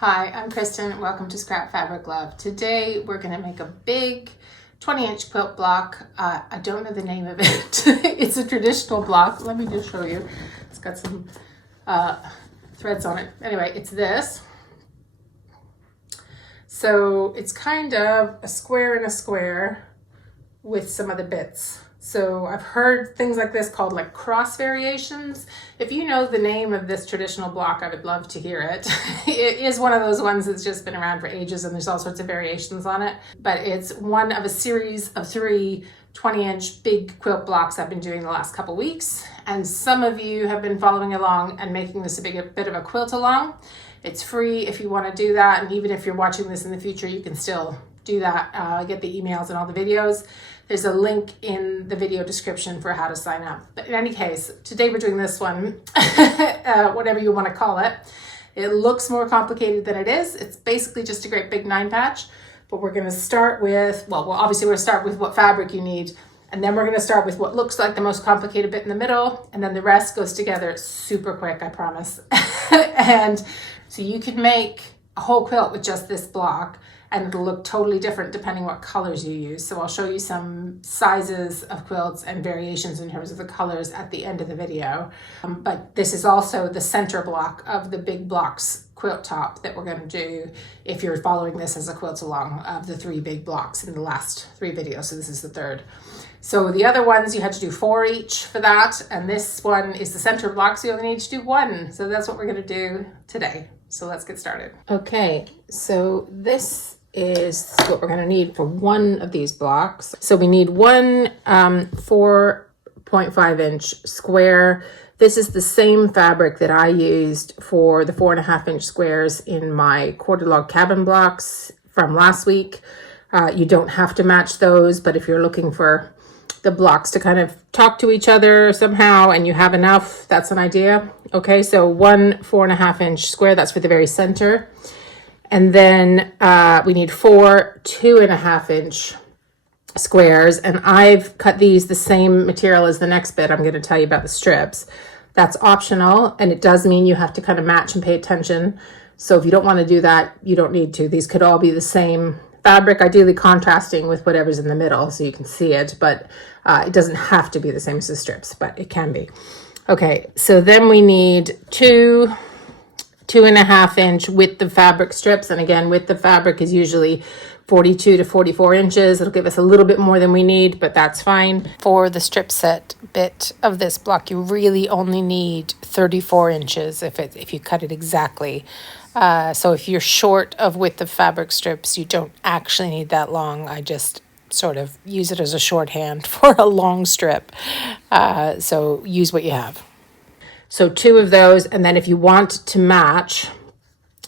Hi, I'm Kristen. Welcome to Scrap Fabric Love. Today we're going to make a big 20-inch quilt block. I don't know the name of it. It's a traditional block. Let me just show you. It's got some threads on it. Anyway, it's this. So it's kind of a square and a square with some other bits. So I've heard things like this called like cross variations. If you know the name of this traditional block, I would love to hear it. It is one of those ones that's just been around for ages and there's all sorts of variations on it. But it's one of a series of 3 20-inch big quilt blocks I've been doing the last couple weeks. And some of you have been following along and making this a bit of a quilt along. It's free if you want to do that. And even if you're watching this in the future, you can still do that. Get the emails and all the videos. There's a link in the video description for how to sign up. But in any case, today we're doing this one, whatever you want to call it. It looks more complicated than it is. It's basically just a great big 9-patch, but we're going to start with, well, obviously we're going to start with what fabric you need, and then we're going to start with what looks like the most complicated bit in the middle, and then the rest goes together super quick, I promise. And so you can make a whole quilt with just this block, and it'll look totally different depending what colors you use. So I'll show you some sizes of quilts and variations in terms of the colors at the end of the video. But this is also the center block of the Big Blocks quilt top that we're going to do if you're following this as a quilt along of the 3 big blocks in the last 3 videos. So this is the 3rd. So the other ones you had to do 4 each for that. And this one is the center block, so you only need to do 1. So that's what we're going to do today. So let's get started. Okay, so this is what we're going to need for one of these blocks. So we need one 4.5-inch square. This is the same fabric that I used for the 4.5-inch squares in my quarter log cabin blocks from last week. You don't have to match those, but if you're looking for the blocks to kind of talk to each other somehow and you have enough, that's an idea. Okay, so one 4.5-inch square, that's for the very center. And then we need 4 2.5-inch squares. And I've cut these the same material as the next bit. I'm going to tell you about the strips. That's optional. And it does mean you have to kind of match and pay attention. So if you don't want to do that, you don't need to. These could all be the same fabric, ideally contrasting with whatever's in the middle so you can see it. But it doesn't have to be the same as the strips, but it can be. Okay, so then we need 2 2.5-inch width of fabric strips. And again, width of fabric is usually 42 to 44 inches. It'll give us a little bit more than we need, but that's fine. For the strip set bit of this block, you really only need 34 inches if you cut it exactly. So if you're short of width of fabric strips, you don't actually need that long. I just sort of use it as a shorthand for a long strip. So use what you have. So 2 of those, and then if you want to match,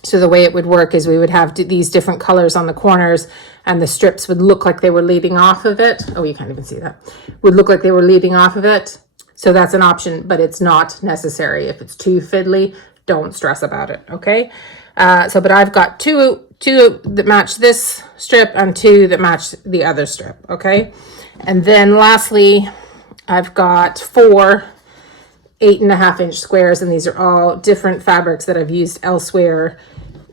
so the way it would work is we would have these different colors on the corners and the strips would look like they were leading off of it. Oh, you can't even see that. Would look like they were leading off of it. So that's an option, but it's not necessary. If it's too fiddly, don't stress about it, okay? But I've got two that match this strip and 2 that match the other strip, okay? And then lastly, I've got 4 8.5-inch squares, and these are all different fabrics that I've used elsewhere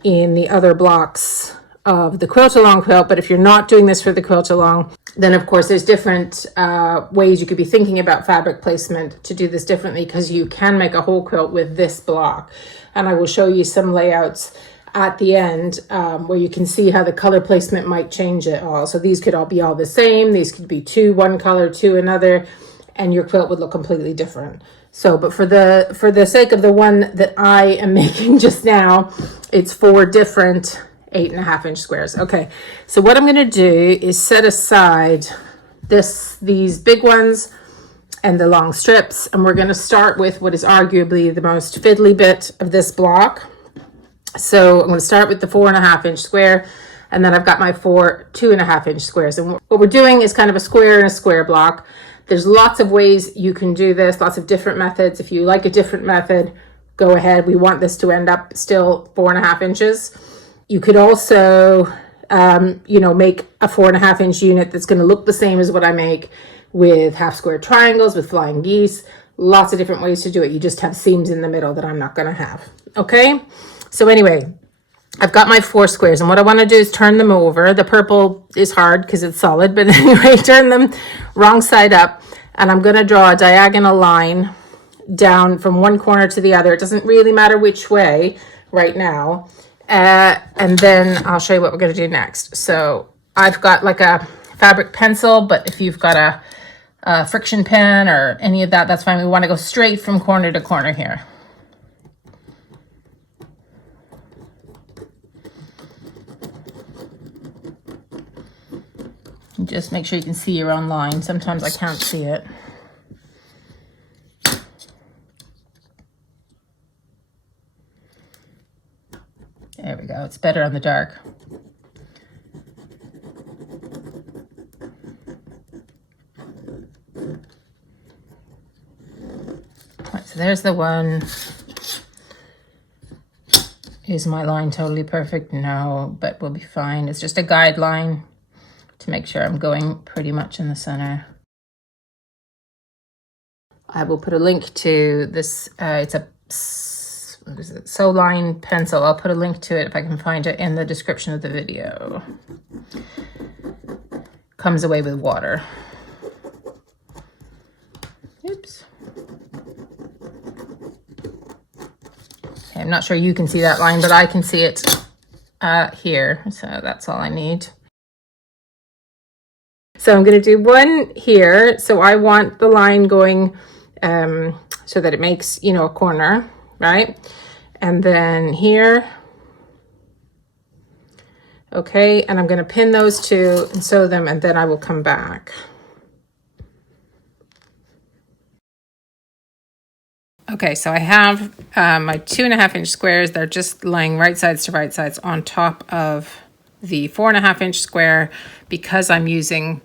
in the other blocks of the quilt along quilt. But if you're not doing this for the quilt along, then of course there's different ways you could be thinking about fabric placement to do this differently, because you can make a whole quilt with this block. And I will show you some layouts at the end where you can see how the color placement might change it all. So these could all be all the same. These could be 2 one color, 2 another, and your quilt would look completely different. So, but for the sake of the one that I am making just now, it's 4 different 8.5-inch squares. Okay, so what I'm going to do is set aside these big ones and the long strips, and we're going to start with what is arguably the most fiddly bit of this block. So I'm going to start with the 4.5-inch square, and then I've got my 4 2.5-inch squares. And what we're doing is kind of a square and a square block. There's lots of ways you can do this, lots of different methods. If you like a different method, go ahead. We want this to end up still 4.5 inches. You could also, make a 4.5-inch unit that's going to look the same as what I make with half square triangles, with flying geese. Lots of different ways to do it. You just have seams in the middle that I'm not going to have. Okay. So anyway, I've got my 4 squares, and what I want to do is turn them over. The purple is hard because it's solid, but anyway, turn them wrong side up, and I'm going to draw a diagonal line down from one corner to the other. It doesn't really matter which way right now. And then I'll show you what we're going to do next. So I've got like a fabric pencil, but if you've got a friction pen or any of that, that's fine. We want to go straight from corner to corner here. And just make sure you can see your own line. Sometimes I can't see it. There we go. It's better on the dark. Right, so there's the one. Is my line totally perfect? No, but we'll be fine. It's just a guideline to make sure I'm going pretty much in the center. I will put a link to this. It's a what is it? Sew line pencil. I'll put a link to it if I can find it in the description of the video. Comes away with water. Oops. Okay, I'm not sure you can see that line, but I can see it here. So that's all I need. So I'm going to do one here. So I want the line going so that it makes, you know, a corner, right? And then here. Okay, and I'm going to pin those two and sew them, and then I will come back. Okay, so I have my 2.5-inch squares. They're just laying right sides to right sides on top of the 4.5-inch square. Because I'm using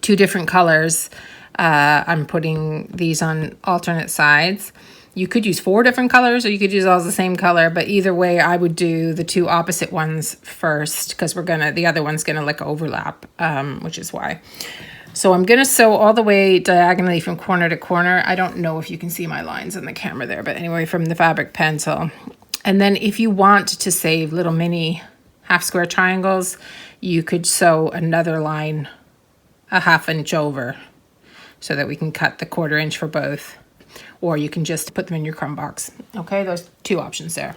2 different colors, I'm putting these on alternate sides. You could use 4 different colors, or you could use all the same color, but either way, I would do the 2 opposite ones first, because the other one's gonna like overlap, which is why. So I'm gonna sew all the way diagonally from corner to corner. I don't know if you can see my lines on the camera there, but anyway, from the fabric pencil. And then if you want to save little mini half square triangles, you could sew another line a 1/2 inch over so that we can cut the 1/4 inch for both. Or you can just put them in your crumb box. Okay, there's 2 options there.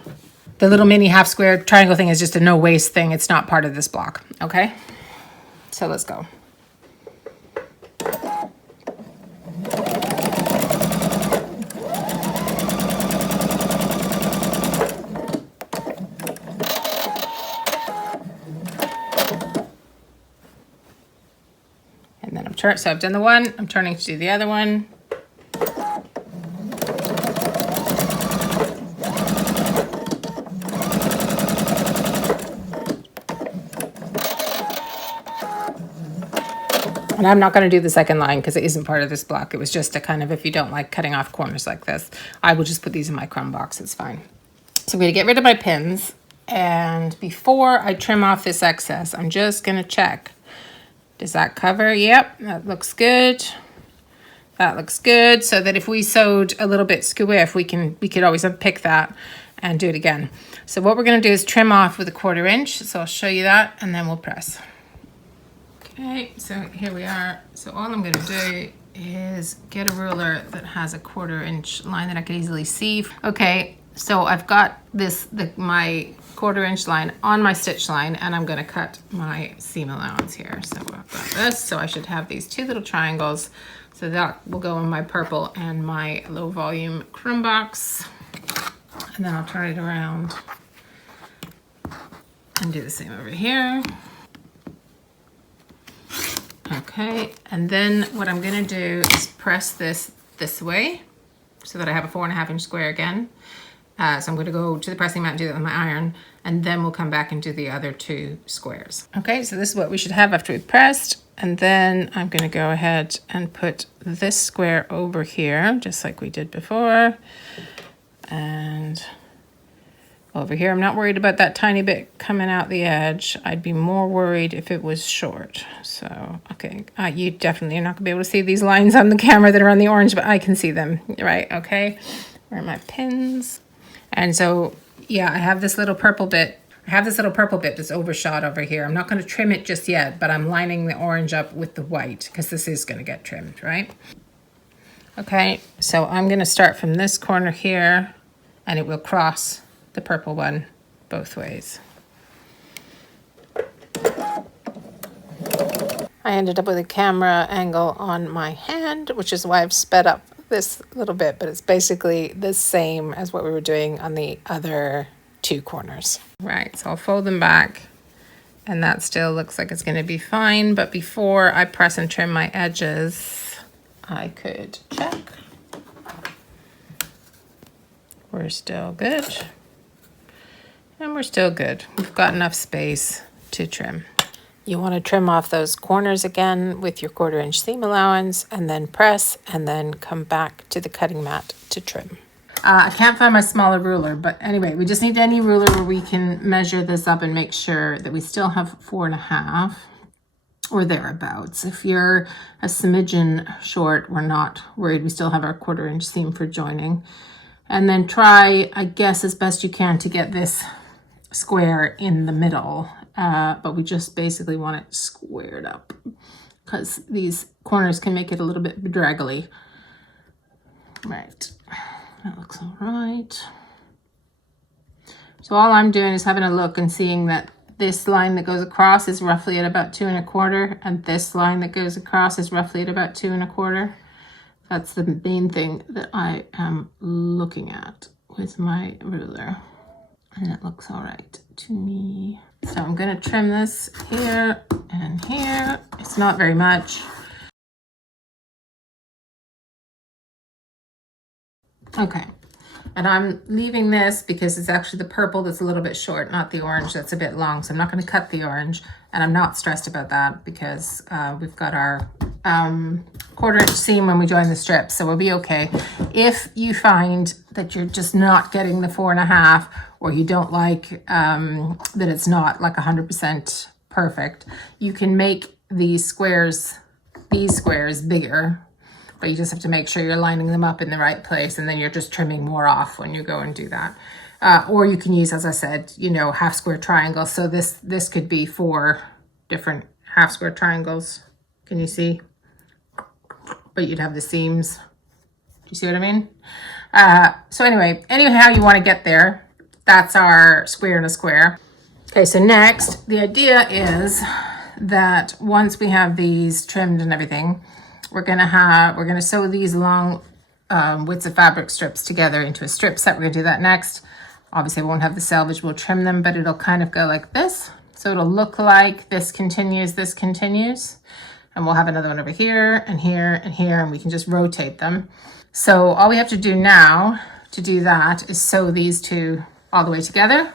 The little mini half square triangle thing is just a no waste thing. It's not part of this block, okay? So let's go. And then so I've done the one, I'm turning to do the other one. And I'm not going to do the second line because it isn't part of this block. It was just a kind of, if you don't like cutting off corners like this, I will just put these in my crumb box. It's fine. So I'm going to get rid of my pins. And before I trim off this excess, I'm just going to check. Does that cover? Yep, that looks good. That looks good. So that if we sewed a little bit squiff, we could always unpick that and do it again. So what we're going to do is trim off with a 1/4 inch. So I'll show you that and then we'll press. Okay, so here we are. So all I'm going to do is get a ruler that has a 1/4 inch line that I can easily see. Okay, so I've got my 1/4 inch line on my stitch line, and I'm going to cut my seam allowance here. So I've got this. So I should have these 2 little triangles. So that will go in my purple and my low volume crumb box. And then I'll turn it around and do the same over here. Okay, and then what I'm gonna do is press this way so that I have a 4.5 inch square again. So I'm gonna go to the pressing mat and do that with my iron, and then we'll come back and do the other 2 squares. Okay, so this is what we should have after we've pressed. And then I'm gonna go ahead and put this square over here, just like we did before. And over here, I'm not worried about that tiny bit coming out the edge. I'd be more worried if it was short. So, okay, you definitely are not gonna be able to see these lines on the camera that are on the orange, but I can see them, right? Okay, where are my pins? And so, yeah, I have this little purple bit I have this little purple bit that's overshot over here. I'm not going to trim it just yet, but I'm lining the orange up with the white because this is going to get trimmed, right? Okay, so I'm going to start from this corner here, and it will cross the purple one both ways. I ended up with a camera angle on my hand, which is why I've sped up this little bit, but it's basically the same as what we were doing on the other two corners. Right, so I'll fold them back, and that still looks like it's going to be fine, but before I press and trim my edges, I could check. We're still good. And we're still good. We've got enough space to trim. You want to trim off those corners again with your 1/4 inch seam allowance, and then press, and then come back to the cutting mat to trim. I can't find my smaller ruler, but anyway, we just need any ruler where we can measure this up and make sure that we still have 4.5 or thereabouts. If you're a smidgen short, we're not worried. We still have our 1/4 inch seam for joining. And then try, I guess, as best you can to get this square in the middle. But we just basically want it squared up because these corners can make it a little bit bedraggly. Right, that looks all right. So all I'm doing is having a look and seeing that this line that goes across is roughly at about 2 1/4, and this line that goes across is roughly at about 2 1/4. That's the main thing that I am looking at with my ruler, and it looks all right to me. So I'm going to trim this here and here. It's not very much. Okay, and I'm leaving this because it's actually the purple that's a little bit short, not the orange that's a bit long. So I'm not going to cut the orange, and I'm not stressed about that because we've got our 1/4 inch seam when we join the strips, so we'll be okay. If you find that you're just not getting the 4.5, or you don't like that it's not like 100% perfect, you can make these squares bigger, but you just have to make sure you're lining them up in the right place, and then you're just trimming more off when you go and do that. Or you can use, as I said, you know, half square triangles. So this could be 4 different half square triangles. Can you see? But you'd have the seams. Do you see what I mean? So anyway, anyhow you want to get there, that's our square and a square. Okay, so next, the idea is that once we have these trimmed and everything, we're gonna sew these long widths of fabric strips together into a strip set. We're gonna do that next. Obviously, we won't have the selvage, we'll trim them, but it'll kind of go like this. So it'll look like this continues, and we'll have another one over here and here and here, and we can just rotate them. So all we have to do now to do that is sew these two all the way together,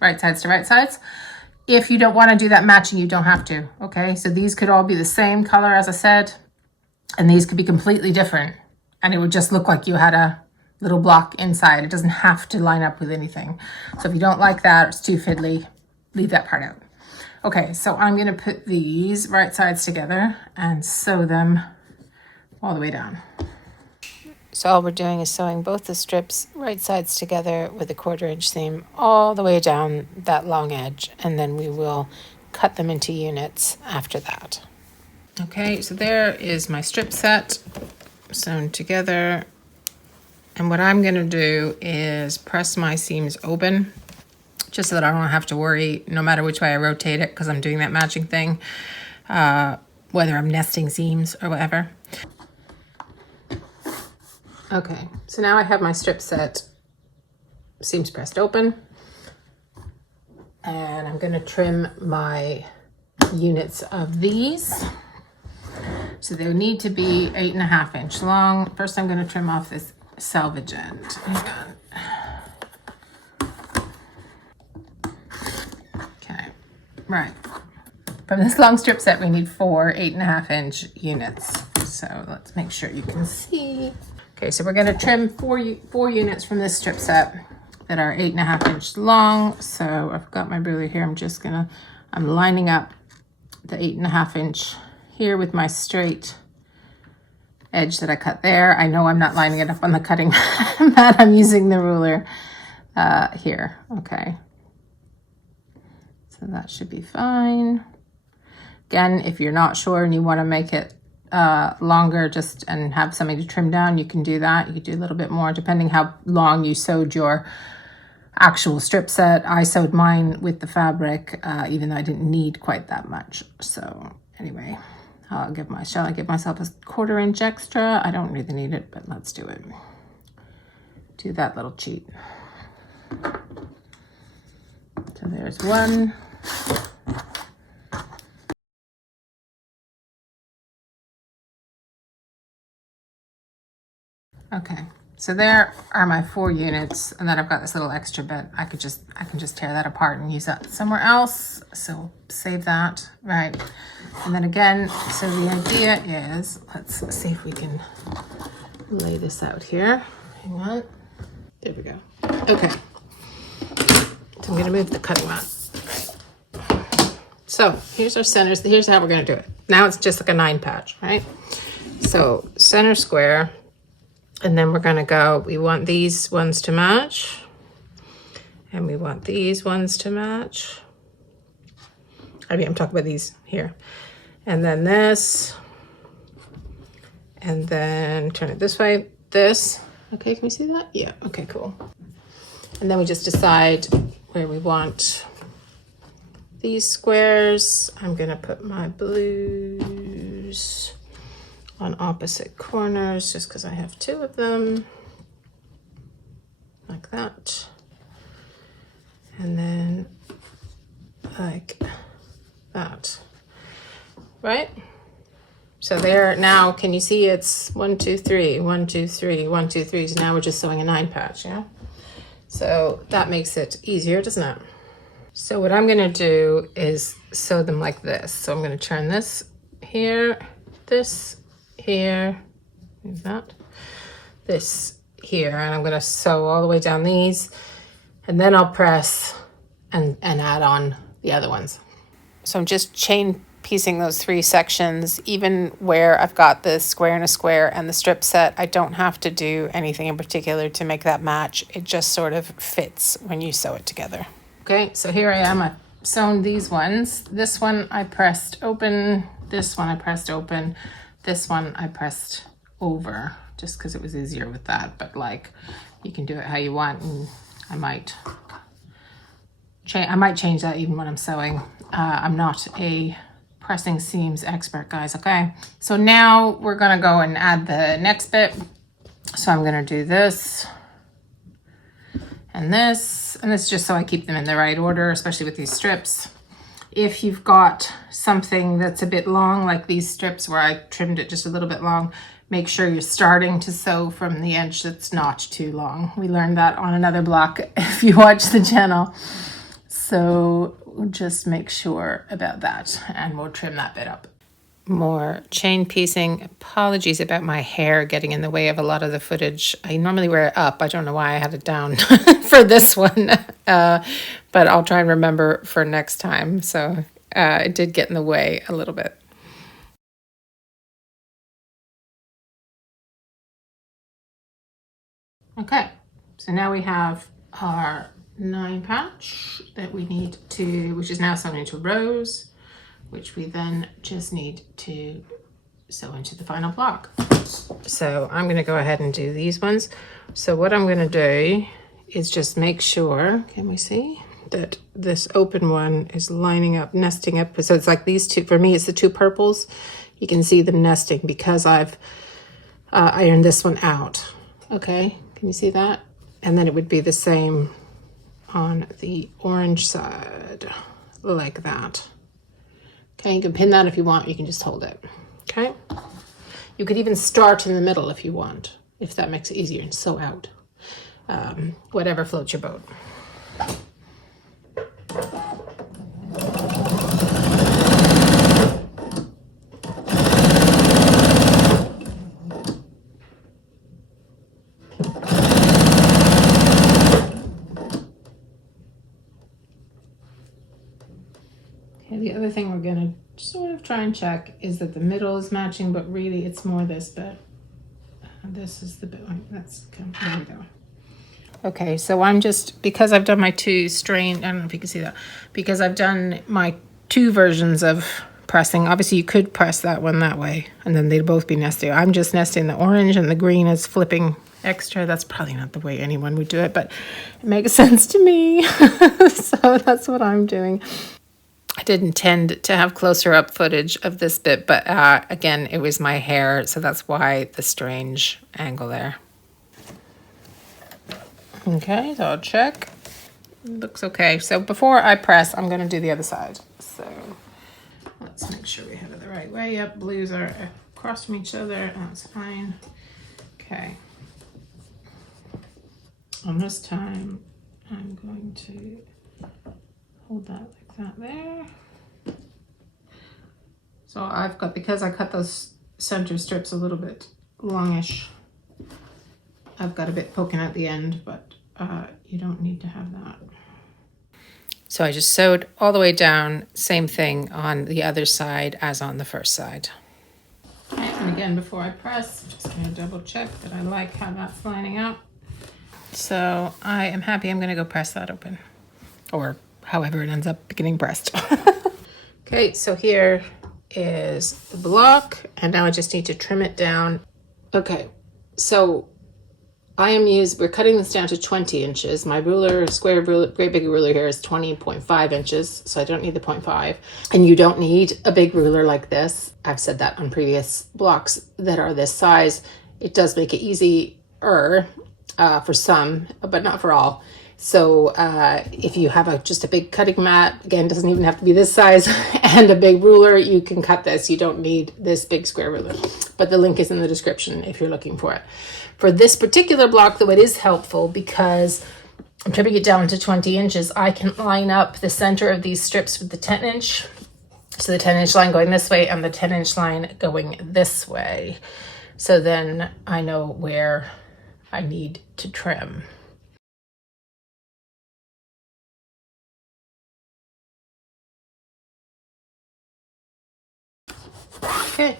right sides to right sides. If you don't want to do that matching, you don't have to, okay? So these could all be the same color, as I said, and these could be completely different, and it would just look like you had a little block inside. It doesn't have to line up with anything. So if you don't like that, it's too fiddly, leave that part out. Okay, so I'm going to put these right sides together and sew them all the way down. So all we're doing is sewing both the strips right sides together with a 1/4 inch seam all the way down that long edge, and then we will cut them into units after that. Okay, so there is my strip set sewn together, and what I'm going to do is press my seams open just so that I don't have to worry no matter which way I rotate it, because I'm doing that matching thing, whether I'm nesting seams or whatever. Okay, so now I have my strip set seams pressed open, and I'm going to trim my units of these. So they need to be 8.5 inch long. First, I'm going to trim off this selvage end. Okay, right. From this long strip set, we need 4 8.5 inch units. So let's make sure you can see. Okay, so we're going to trim four units from this strip set that are 8.5 inch long. So I've got my ruler here. I'm lining up the 8.5 inch here with my straight edge that I cut there. I know I'm not lining it up on the cutting mat. I'm using the ruler here. Okay. So that should be fine. Again, if you're not sure and you want to make it longer just and have something to trim down, you can do that. You can do a little bit more depending how long you sewed your actual strip set. I sewed mine with the fabric, even though I didn't need quite that much. So anyway, shall I give myself a 1/4 inch extra? I don't really need it, but let's do it. Do that little cheat. So there's one. Okay, so there are my 4 units, and then I've got this little extra bit. I can just tear that apart and use that somewhere else. So save that, right? And then again, so the idea is, let's see if we can lay this out here. Hang on. There we go. Okay. So I'm gonna move the cutting mat. Right. So here's our centers. Here's how we're gonna do it. Now it's just like a 9 patch, right? So center square. And then we're gonna go, we want these ones to match. And we want these ones to match. I mean, I'm talking about these here. And then this. And then turn it this way, this. Okay, can we see that? Yeah, okay, cool. And then we just decide where we want these squares. I'm gonna put my blues on opposite corners just because I have 2 of them, like that. And then like that, right? So there, now can you see it's 1, 2, 3, 1, 2, 3, 1, 2, 3. So now we're just sewing a 9 patch, yeah? So that makes it easier, doesn't it? So what I'm gonna do is sew them like this. So I'm gonna turn this here, this here, like that, this here, and I'm gonna sew all the way down these, and then I'll press and add on the other ones. So I'm just chain piecing those 3 sections. Even where I've got the square and a square and the strip set, I don't have to do anything in particular to make that match. It just sort of fits when you sew it together. Okay, so here I am. I've sewn these ones. This one I pressed open, this one I pressed open, this one I pressed over, just because it was easier with that. But like, you can do it how you want, and I might change that even when I'm sewing. I'm not a pressing seams expert, guys, okay? So now we're gonna go and add the next bit. So I'm gonna do this and this just so I keep them in the right order, especially with these strips. If you've got something that's a bit long, like these strips where I trimmed it just a little bit long, make sure you're starting to sew from the edge that's not too long. We learned that on another block if you watch the channel. So just make sure about that, and we'll trim that bit up. More chain piecing. Apologies about my hair getting in the way of a lot of the footage. I normally wear it up. I don't know why I had it down for this one, but I'll try and remember for next time. So it did get in the way a little bit. Okay, so now we have our 9 patch that we need to, which is now sewn into rows, which we then just need to sew into the final block. So I'm going to go ahead and do these ones. So what I'm going to do is just make sure, can we see, that this open one is lining up, nesting up. So it's like these 2, for me it's the 2 purples. You can see them nesting because I've ironed this one out. Okay, can you see that? And then it would be the same on the orange side, like that. Okay, you can pin that if you want, you can just hold it, okay? You could even start in the middle if you want, if that makes it easier, and sew out. Whatever floats your boat. The other thing we're gonna sort of try and check is that the middle is matching, but really it's more this bit. This is the bit, that's, there we go. Okay, so I'm just, because I've done my two strain, I don't know if you can see that, because I've done my two versions of pressing. Obviously you could press that one that way and then they'd both be nesting. I'm just nesting the orange and the green is flipping extra. That's probably not the way anyone would do it, but it makes sense to me. So that's what I'm doing. I did intend to have closer up footage of this bit, but again, it was my hair, so that's why the strange angle there. Okay, so I'll check. Looks okay. So before I press, I'm going to do the other side. So let's make sure we have it the right way. Yep, blues are across from each other. That's fine. Okay. And this time, I'm going to hold that like that there. So I've got, because I cut those center strips a little bit longish, I've got a bit poking at the end, but you don't need to have that. So I just sewed all the way down, same thing on the other side as on the first side. Okay, and again, before I press, just gonna double check that I like how that's lining up. So I am happy. I'm gonna go press that open, or however it ends up getting pressed. Okay, so here is the block, and now I just need to trim it down. Okay, so we're cutting this down to 20 inches. My ruler, square ruler, great big ruler here is 20.5 inches, so I don't need the 0.5. And you don't need a big ruler like this. I've said that on previous blocks that are this size. It does make it easier for some, but not for all. So if you have just a big cutting mat, again, it doesn't even have to be this size, and a big ruler, you can cut this. You don't need this big square ruler, but the link is in the description if you're looking for it. For this particular block, though, it is helpful because I'm trimming it down to 20 inches. I can line up the center of these strips with the 10 inch. So the 10 inch line going this way and the 10 inch line going this way. So then I know where I need to trim. Okay,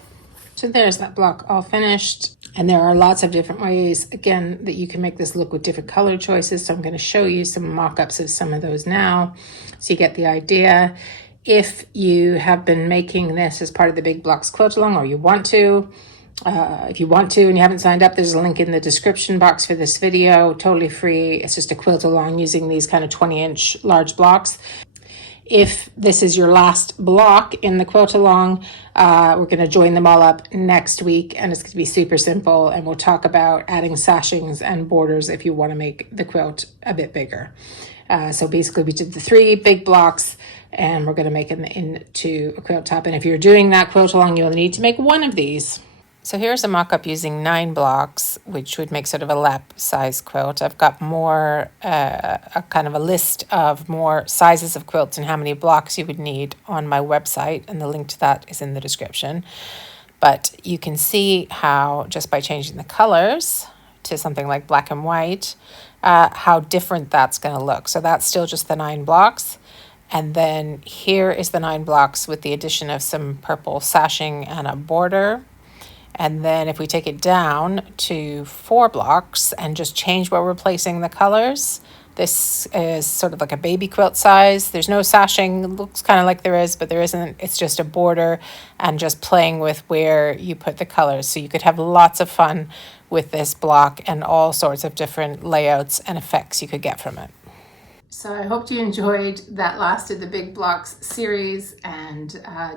so there's that block all finished. And there are lots of different ways, again, that you can make this look with different color choices. So I'm going to show you some mock-ups of some of those now, so you get the idea. If you have been making this as part of the Big Blocks Quilt Along, or you want to, if you want to and you haven't signed up, there's a link in the description box for this video, totally free. It's just a quilt along using these kind of 20-inch large blocks. If this is your last block in the quilt along, we're going to join them all up next week, and it's going to be super simple, and we'll talk about adding sashings and borders if you want to make the quilt a bit bigger. So basically we did the 3 big blocks, and we're going to make them into a quilt top. And if you're doing that quilt along, you'll need to make 1 of these. So here's a mock-up using 9 blocks, which would make sort of a lap size quilt. I've got more, a kind of a list of more sizes of quilts and how many blocks you would need on my website, and the link to that is in the description. But you can see how, just by changing the colors to something like black and white, how different that's going to look. So that's still just the 9 blocks. And then here is the 9 blocks with the addition of some purple sashing and a border. And then if we take it down to 4 blocks and just change where we're placing the colors, this is sort of like a baby quilt size. There's no sashing. It looks kind of like there is, but there isn't. It's just a border and just playing with where you put the colors. So you could have lots of fun with this block and all sorts of different layouts and effects you could get from it. So I hope you enjoyed that last of the Big Blocks series, and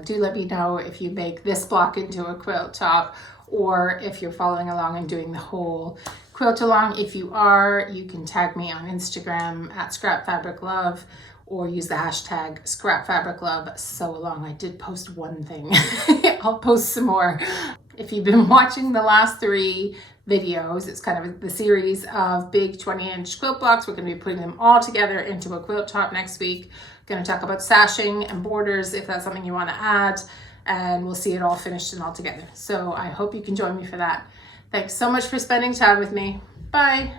do let me know if you make this block into a quilt top, or if you're following along and doing the whole quilt along. If you are, you can tag me on Instagram at scrapfabriclove, or use the hashtag scrapfabriclove sew along. I did post 1 thing. I'll post some more. If you've been watching the last 3 videos, it's kind of the series of big 20-inch quilt blocks. We're going to be putting them all together into a quilt top next week. Going to talk about sashing and borders if that's something you want to add, and we'll see it all finished and all together. So I hope you can join me for that. Thanks so much for spending time with me. Bye.